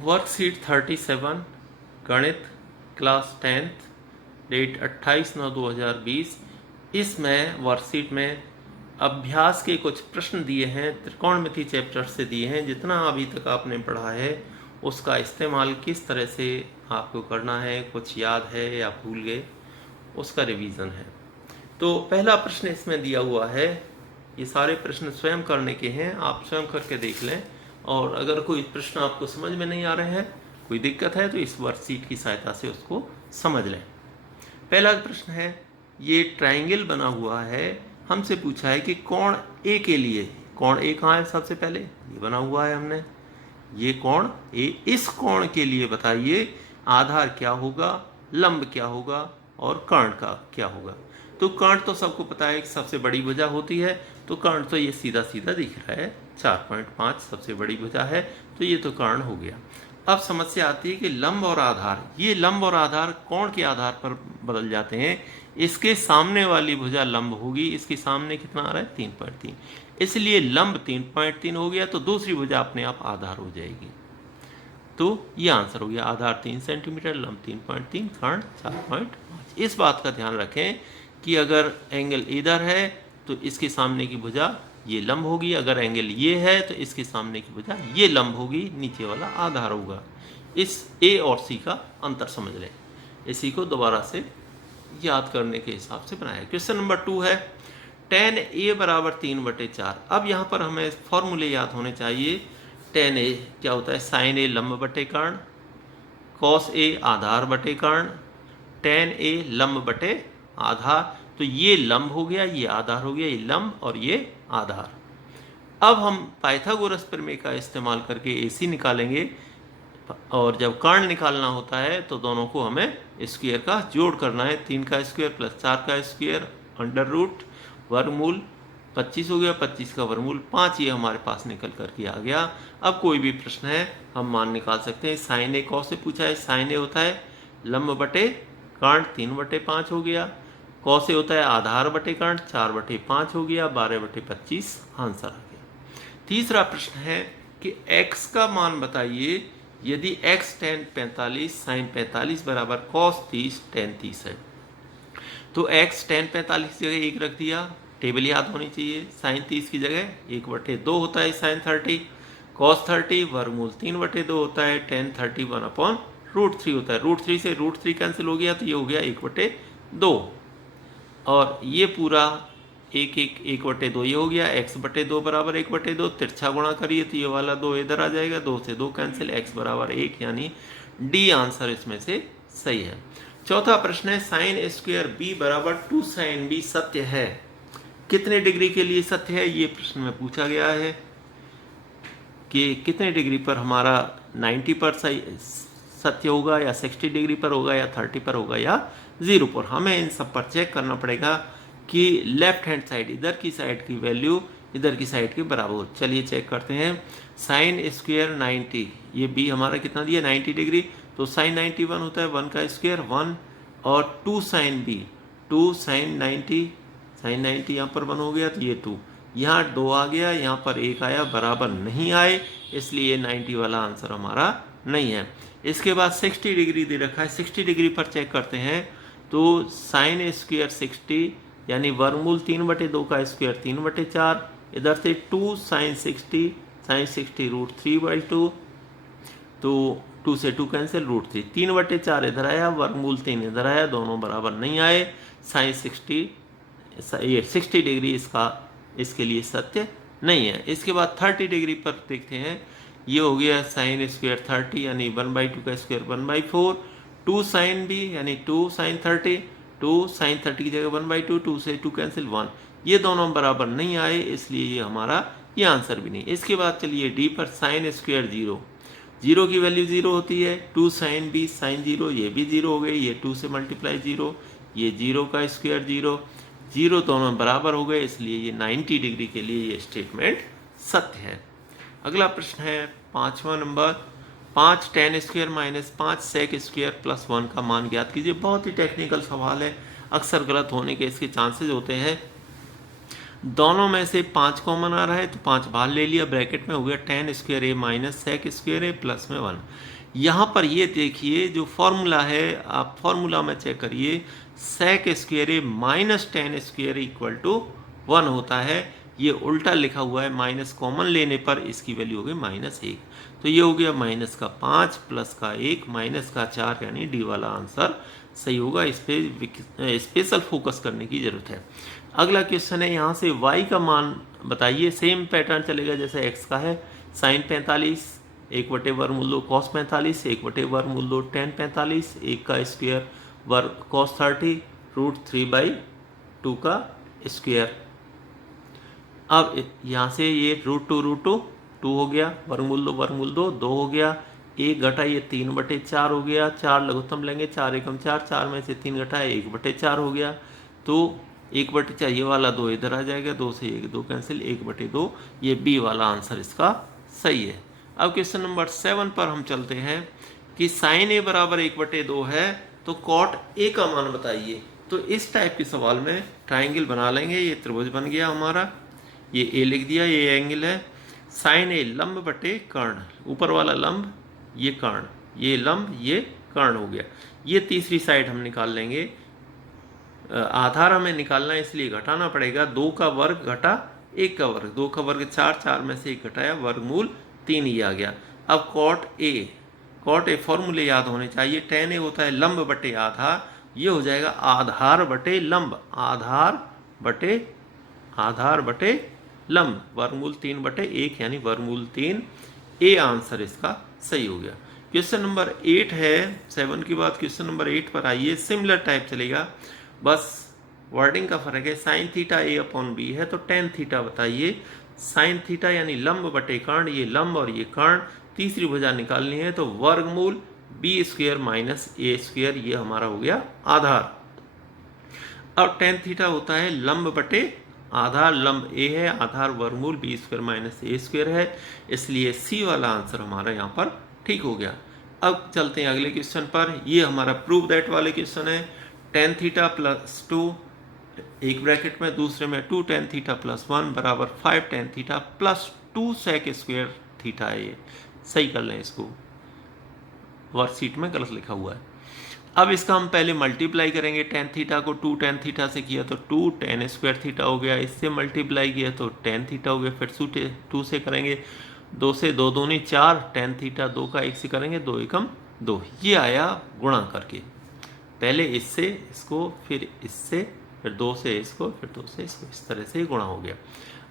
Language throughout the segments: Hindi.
वर्कशीट 37 गणित क्लास 10th डेट 28/9/2020। इसमें वर्कशीट में अभ्यास के कुछ प्रश्न दिए हैं, त्रिकोणमिति चैप्टर से दिए हैं। जितना अभी तक आपने पढ़ा है उसका इस्तेमाल किस तरह से आपको करना है, कुछ याद है या भूल गए, उसका रिवीजन है। तो पहला प्रश्न इसमें दिया हुआ है, ये सारे प्रश्न स्वयं करने के हैं, आप स्वयं करके देख लें। और अगर कोई प्रश्न आपको समझ में नहीं आ रहे हैं, कोई दिक्कत है, तो इस वर्कशीट की सहायता से उसको समझ लें। पहला प्रश्न है, ये ट्रायंगल बना हुआ है, हमसे पूछा है कि कोण ए के लिए, कोण ए कहाँ है, सबसे पहले ये बना हुआ है हमने, ये कोण ए, इस कोण के लिए बताइए आधार क्या होगा, लंब क्या होगा और कर्ण का क्या होगा। तो कर्ण तो सबको पता है कि सबसे बड़ी भुजा होती है, तो कर्ण तो ये सीधा सीधा दिख रहा है, 4.5 सबसे बड़ी भुजा है, तो ये तो कर्ण हो गया। अब समस्या आती है कि लंब और आधार, ये लंब और आधार कोण के आधार पर बदल जाते हैं। इसके सामने वाली भुजा लंब होगी, इसके सामने कितना आ रहा है 3.3, इसलिए लंब 3.3 हो गया, तो दूसरी भुजा अपने आप आधार हो जाएगी। तो ये आंसर हो गया, आधार 3 सेंटीमीटर, लंब 3.3, कर्ण 4.5। इस बात का ध्यान रखें कि अगर एंगल इधर है तो इसके सामने की भुजा ये लंब होगी, अगर एंगल ये है तो इसके सामने की भुजा ये लंब होगी, नीचे वाला आधार होगा। इस ए और सी का अंतर समझ लें, इसी को दोबारा से याद करने के हिसाब से बनाया। क्वेश्चन नंबर 2 है, tan a बराबर 3/4। अब यहाँ पर हमें फॉर्मूले याद होने चाहिए। tan a क्या होता है, साइन ए लंब बटे कर्ण, कॉस ए आधार बटे कर्ण, tan a लंब बटे आधार, तो ये लंब हो गया, ये आधार हो गया, ये लंब और ये आधार। अब हम पाइथागोरस प्रमेय का इस्तेमाल करके AC निकालेंगे, और जब कर्ण निकालना होता है तो दोनों को हमें स्क्वायर का जोड़ करना है, 3 का स्क्वायर प्लस 4 का स्क्वायर अंडर रूट वर्गमूल 25 हो गया, 25 का वर्गमूल 5, ये हमारे पास निकल करके आ गया। अब कोई भी प्रश्न है हम मान निकाल सकते हैं। साइन ए कॉस से पूछा है, साइन ए होता है लंब बटे कर्ण 3/5 हो गया, कॉस ए होता है आधार बटे कर्ण 4/5 हो गया, 12/25 आंसर आ गया। तीसरा प्रश्न है कि x का मान बताइए यदि x tan 45 sin 45 बराबर cos 30 tan 30 है। तो x tan 45 की जगह 1 रख दिया, टेबल याद होनी चाहिए, sin 30 की जगह 1/2 होता है sin 30, cos 30 वर्गमूल 3/2 होता है, tan 30 1/√3 होता है, √3 से √3 कैंसिल हो गया, तो ये हो गया 1/2, और ये पूरा 1/2 ये हो गया, x/2 बराबर 1/2, तिरछा गुणा करिए तो ये वाला 2 इधर आ जाएगा, 2 से 2 कैंसिल, x बराबर 1, यानी डी आंसर इसमें से सही है। चौथा प्रश्न है, साइन स्क्वायर b बराबर 2 साइन b सत्य है। कितने डिग्री के लिए सत्य है, ये प्रश्न में पूछा गया है कि कितने डिग्री पर हमारा 90 पर सत्य होगा, या 60 डिग्री पर होगा, या 30 पर होगा, या 0 पर। हमें इन सब पर चेक करना पड़ेगा कि लेफ्ट हैंड साइड, इधर की साइड की वैल्यू इधर की साइड के बराबर हो। चलिए चेक करते हैं। साइन स्क्वायर 90, ये b हमारा कितना दिया 90 डिग्री, तो साइन 90 1 होता है, 1 का स्क्वायर 1, और 2 साइन b, 2 साइन 90, साइन 90 यहाँ पर 1 हो गया, तो ये 2, यहाँ 2 आ गया, यहाँ पर 1 आया, बराबर नहीं आए, इसलिए 90 वाला आंसर हमारा नहीं है। इसके बाद 60 डिग्री दे रखा है, 60 डिग्री पर चेक करते हैं, तो साइन स्क्वायर 60 यानी वर्गमूल 3/2 का स्क्वायर 3/4, इधर से 2 साइन 60, साइन 60 √3/2, तो 2 से 2 कैंसिल, √3, 3/4 इधर आया, वर्गमूल 3 इधर आया, दोनों बराबर नहीं आए, साइन 60 ये 60 डिग्री इसके लिए सत्य नहीं है। इसके बाद 30 डिग्री पर देखते हैं, ये हो गया साइन स्क्वायर 30 यानी 1/2 का स्क्वायर 1/4, 2 साइन b यानी 2 साइन 30, 2 साइन 30 की जगह 1/2, 2 से 2 कैंसिल 1, ये दोनों बराबर नहीं आए, इसलिए ये हमारा ये आंसर भी नहीं। इसके बाद चलिए डी पर, साइन स्क्वायर 0, 0 की वैल्यू 0 होती है, 2 साइन b साइन 0, ये भी 0 हो गए, ये 2 से मल्टीप्लाई 0, ये 0 का स्क्वायर 0, 0 दोनों बराबर हो गए, इसलिए ये 90 डिग्री के लिए ये स्टेटमेंट सत्य है। अगला प्रश्न है 5वां नंबर, 5 tan square minus 5 sec square plus 1 का मान ज्ञात कीजिए। बहुत ही टेक्निकल सवाल है, अक्सर गलत होने के इसके चांसेस होते हैं। दोनों में से 5 कॉमन आ रहा है तो 5 बाहर ले लिया, ब्रैकेट में हो गया tan square A minus sec square A plus में 1। यहाँ पर ये देखिए जो फॉर्मूला है, आप फॉर्मूला में चेक करिए, sec square A minus ten square equal to 1 होता है। ये उल्टा लिखा हुआ है, माइनस कॉमन लेने पर इसकी वैल्यू हो गई -1। तो ये हो गया माइनस का 5 प्लस का 1 माइनस का 4, यानी डी वाला आंसर सही होगा। इस पर स्पेशल फोकस करने की ज़रूरत है। अगला क्वेश्चन है, यहाँ से y का मान बताइए। सेम पैटर्न चलेगा जैसे x का है, साइन 45 1/वर्गमूल 2 कॉस 45 1/वर्गमूल 2 tan 45 1 का स्क्वायर वर्ग कॉस 30 √3/2 का स्क्वायर। अब यहाँ से ये √2 हो गया, वर्गमूल 2 2 हो गया, 1 घटा ये 3/4 हो गया, 4 लघुत्तम लेंगे, 4 एकम 4, 4 में से 3 घटाए 1/4 हो गया, तो 1/4 ये वाला 2 इधर आ जाएगा, 2 से 1 2 कैंसिल, 1/2। ये बी वाला आंसर इसका सही है। अब क्वेश्चन नंबर 7 पर हम चलते हैं कि साइन ए बराबर 1/2 है तो कॉट ए का मान बताइए। तो इस टाइप के सवाल में ट्राइंगल बना लेंगे। ये त्रिभुज बन गया हमारा, ये ए लिख दिया, ये एंगल है। साइन ए लंब बटे कर्ण, ऊपर वाला लंब ये कर्ण, ये लंब ये कर्ण हो गया। ये तीसरी साइड हम निकाल लेंगे। आधार हमें निकालना है इसलिए घटाना पड़ेगा, 2 का वर्ग घटा 1 का वर्ग, 2 का वर्ग 4, 4 में से 1 घटाया, वर्गमूल 3 ही आ गया। अब कॉट ए फॉर्मूले याद होने चाहिए। tan ए होता है लंब बटे आधार, ये हो जाएगा आधार बटे लंब, आधार बटे लंब, वर्गमूल 3/1 यानी वर्गमूल 3। ए आंसर इसका सही हो गया। क्वेश्चन नंबर 8 है, 7 की बात क्वेश्चन नंबर 8 पर आइए। सिमिलर टाइप चलेगा, बस वर्डिंग का फर्क है। साइन थीटा a/b है तो टेन थीटा बताइए। साइन थीटा यानी लंब बटे कर्ण, ये लंब और ये कर्ण, तीसरी भुजा निकालनी है तो वर्गमूल b² माइनस a², ये हमारा हो गया आधार। अब टेन थीटा होता है लंब बटे आधार, लंब a है, आधार वर्गमूल b² माइनस a² है, इसलिए सी वाला आंसर हमारा यहाँ पर ठीक हो गया। अब चलते हैं अगले क्वेश्चन पर। ये हमारा प्रूव दैट वाले क्वेश्चन है। tan थीटा प्लस 2 एक ब्रैकेट में, दूसरे में 2 tan थीटा प्लस 1 बराबर 5 tan theta plus 2 sec square theta है। ये सही कर लें, इसको वर्कशीट में गलत लिखा हुआ है। अब इसका हम पहले मल्टीप्लाई करेंगे। tan थीटा को 2 tan थीटा से किया तो 2 tan स्क्वायर थीटा हो गया, इससे मल्टीप्लाई किया तो tan थीटा हो गया, फिर 2 से करेंगे, 2 से 2 दूनी 4 tan थीटा, 2 का 1 से करेंगे 2 एकम 2, ये आया गुणा करके। पहले इससे इसको, फिर इससे, फिर 2 से इसको, फिर 2 से इसको, इस तरह से गुणा हो गया।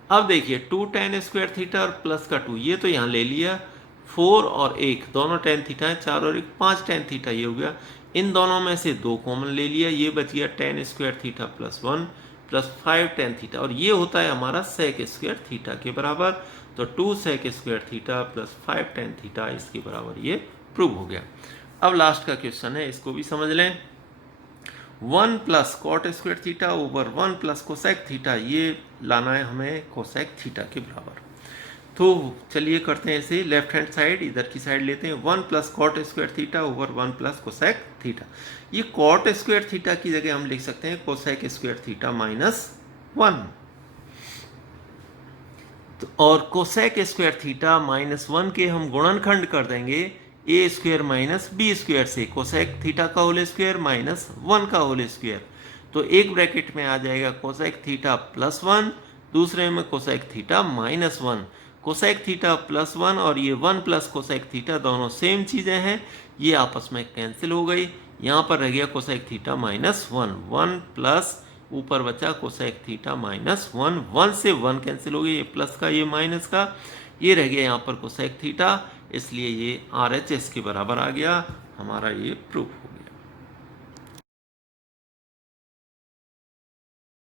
अब देखिए 2 tan स्क्वायर थीटा और प्लस का 2, ये तो यहाँ ले लिया, 4 और 1 दोनों tan थीटा है, 4 और 1 5 tan थीटा, ये हो गया। इन दोनों में से 2 कॉमन ले लिया, ये बच गया tan square theta plus 1 plus 5 tan theta, और ये होता है हमारा सेक स्क्वायर थीटा के बराबर। तो 2 sec square theta plus 5 tan theta इसके बराबर ये प्रूव हो गया। अब लास्ट का क्वेश्चन है, इसको भी समझ लें। 1 plus cot square theta over 1 plus cosec theta, ये लाना है हमें कोसेक थीटा के बराबर। तो चलिए करते हैं इसे, लेफ्ट हैंड साइड इधर की साइड लेते हैं। 1 plus cot square theta over 1 plus cosec theta. ये कॉट स्क्वायर थीटा की जगह हम लिख सकते हैं कोसेक स्क्वायर थीटा माइनस 1। तो और कोसेक स्क्वायर थीटा माइनस 1 के हम गुणनखंड कर देंगे ए स्क्वायर माइनस बी स्क्वायर से, कोसेक थीटा का होल स्क्वायर माइनस 1 का होल स्क्वायर। तो एक ब्रैकेट में आ जाएगा कोसेक थीटा प्लस 1, दूसरे में cosec theta minus 1। Cosec theta plus 1 और ये 1 प्लस कोसेक थीटा दोनों सेम चीज़ें हैं, ये आपस में कैंसिल हो गई। यहाँ पर रह गया कोसेक थीटा माइनस 1, 1 प्लस ऊपर बचा कोसेक थीटा माइनस 1, 1 से 1 कैंसिल हो गई, ये प्लस का ये माइनस का, ये रह गया यहाँ पर कोसेक थीटा, इसलिए ये RHS के बराबर आ गया, हमारा ये प्रूफ हो